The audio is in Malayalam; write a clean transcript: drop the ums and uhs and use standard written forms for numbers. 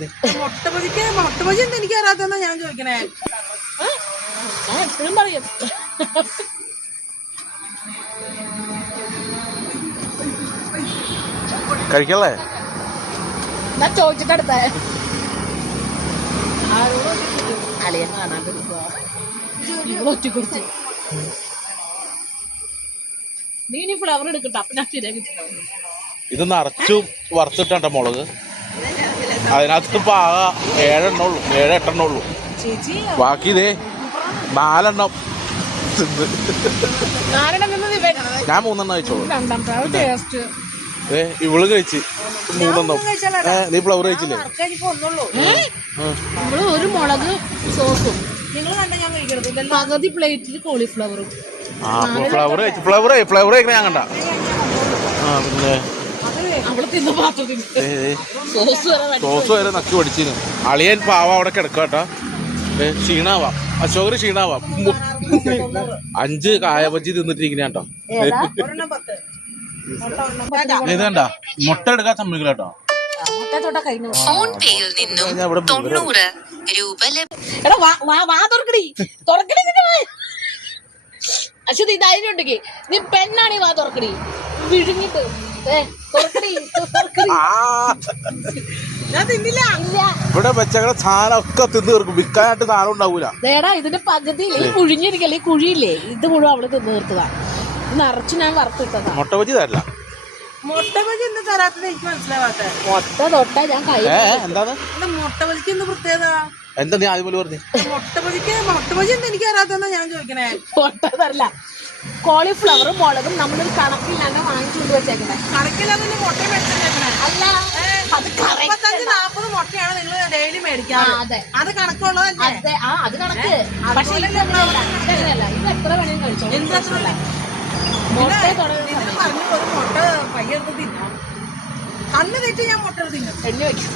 പറഞ്ഞു. മുട്ടപ്പതി എന്താ എനിക്ക് അറിയാത്തന്നാ ഞാൻ ചോദിക്കണേ. ഞാൻ എപ്പോഴും പറയും. കഴിക്കല്ലേ? ഞാൻ ചോദിച്ചിട്ടെടുത്ത അലയൻ കാണാണ്ട് ഒറ്റ കുടിച്ച് നീ ഇനി ഫ്ലവർ എടുക്കട്ടെ. അപ്പൊ ഞാൻ ശരിയാക്കി. ഇത് നിറച്ചും വറുത്തിട്ടാ മുളക്. അതിനകത്ത് ഇപ്പൊ ആകെ 7 ഉള്ളൂ, 7-8 ഉള്ളൂ. ബാക്കി ഇതേ 4 ഞാൻ 3 കഴിച്ചോളൂ. ഇവള് കഴിച്ച് 3. നീ ഫ്ലവർ കഴിച്ചില്ലേ? നമ്മള് ഒരു മുളക് സോസും പകുതി പ്ലേറ്റിൽ കോളിഫ്ലവറും. ഫ്ലവർ കഴിക്കണ ഞാൻ കണ്ട. പിന്നെ സോസ് വരെ നക്കി പഠിച്ചിന്. അളിയൻ പാവ അവിടെ കിടക്കാട്ടാ. ക്ഷീണാവാം, അശോകന് ക്ഷീണാവാം. 5 കായബജി തിന്നിട്ടിരിക്കണേട്ടോ. ഇതേണ്ട മുട്ട എടുക്കാൻ സമ്മതിക്കില്ല കേട്ടോ. അശ്വതി ധൈര്യം ഉണ്ടെങ്കിൽ നീ പെണ്ണാണീ വാ തുറക്കടി. വിഴുങ്ങിട്ട് ഇവിടെ വെച്ചങ്ങനെ സാധനം ഒക്കെ തിന്ന് തീർക്കും. വിൽക്കാനായിട്ട് സാധനം ഉണ്ടാവൂല. ദേടാ ഇതിന്റെ പകുതി ഈ കുഴിഞ്ഞിരിക്കല്ലേ, ഈ കുഴിയില്ലേ, ഇത് മുഴുവൻ അവള് തിന്ന് തീർത്തതാ. നിറച്ച് ഞാൻ വറുത്തിട്ടതാ. മുട്ട ബജി തരില്ല. മുട്ടബജി എന്താ തരാത്തത് എനിക്ക് മനസ്സിലാവാത്ത. മുട്ട തൊട്ടാ ഞാൻ കൈ. എന്താണ് മുട്ടബജിക്ക് എന്ത് പ്രത്യേകത? എന്താ നീ ആദ്യം പറഞ്ഞു? മുട്ടബജി എന്താ എനിക്ക് അറിയാത്തന്നാ ഞാൻ ചോദിക്കണേ. മുട്ട തരില്ല. കോളിഫ്ലവറും മുളകും നമ്മളൊരു കണക്കിലാണ് വാങ്ങിച്ചുകൊണ്ട് വെച്ചേക്കണേ. കണക്കില്ലാതെ മുട്ട മേടിച്ചേക്കണേ അല്ല, അത് 35-40 മുട്ടയാണ് നിങ്ങൾ ഡെയിലി മേടിക്കാറ്. അത് കണക്കുള്ളതല്ലേ? അത് കണക്ക്. പക്ഷെ ഇത് എത്ര വേണേലും കഴിച്ചോ. മുട്ട പറഞ്ഞു ഒരു മുട്ട പയ്യെടുത്ത് തിന്നാം. കണ്ണ് തെറ്റി ഞാൻ മുട്ട തിന്നും. എണ്ണ വെക്കും.